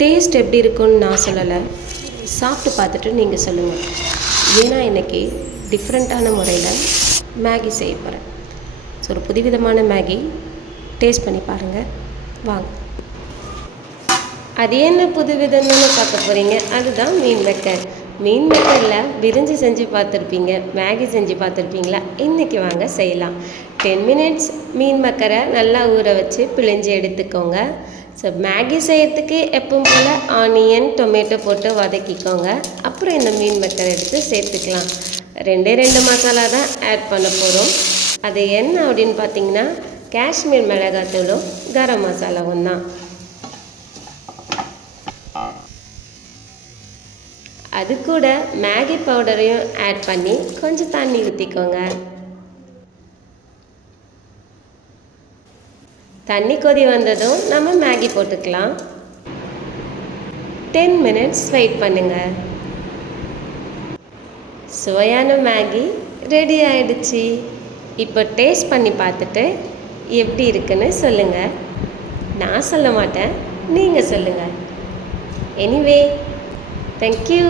Taste எப்படி இருக்குன்னு நான் சொல்லலை, சாப்பிட்டு பார்த்துட்டு நீங்கள் சொல்லுங்கள். ஏன்னா இன்றைக்கி டிஃப்ரெண்ட்டான முறையில் மேகி செய்ய போகிறேன். ஸோ ஒரு புதுவிதமான மேகி டேஸ்ட் பண்ணி பாருங்கள். வாங்க. அது என்ன புதுவிதம்னு பார்க்க போகிறீங்க. அதுதான் மீன் மேக்கர். மீன் மேக்கரில் பிரிஞ்சி செஞ்சு பார்த்துருப்பீங்க, மேகி செஞ்சு பார்த்துருப்பீங்களா? இன்றைக்கி வாங்க செய்யலாம். 10 மினிட்ஸ் மீன் மேக்கரை நல்லா ஊற வச்சு பிழிஞ்சு எடுத்துக்கோங்க. ஸோ மேகி செய்கிறதுக்கு எப்பவும் போல் ஆனியன் டொமேட்டோ போட்டு வதக்கிக்கோங்க. அப்புறம் இந்த மீன் மேக்கரை எடுத்து சேர்த்துக்கலாம். 2 மசாலா தான் ஆட் பண்ண போகிறோம். அது என்ன அப்படின்னு பார்த்தீங்கன்னா, காஷ்மீர் மிளகாத்தூளும் கரம் மசாலாவும் தான். அது கூட மேகி பவுடரையும் ஆட் பண்ணி கொஞ்சம் தண்ணி ஊற்றிக்கோங்க. தண்ணி கொதி வந்ததும் நம்ம மேகி போட்டுக்கலாம். 10 மினிட்ஸ் வெயிட் பண்ணுங்கள். சுவையான மேகி ரெடி ஆயிடுச்சு. இப்போ டேஸ்ட் பண்ணி பார்த்துட்டு எப்படி இருக்குன்னு சொல்லுங்கள். நான் சொல்ல மாட்டேன், நீங்கள் சொல்லுங்கள். Anyway, thank you.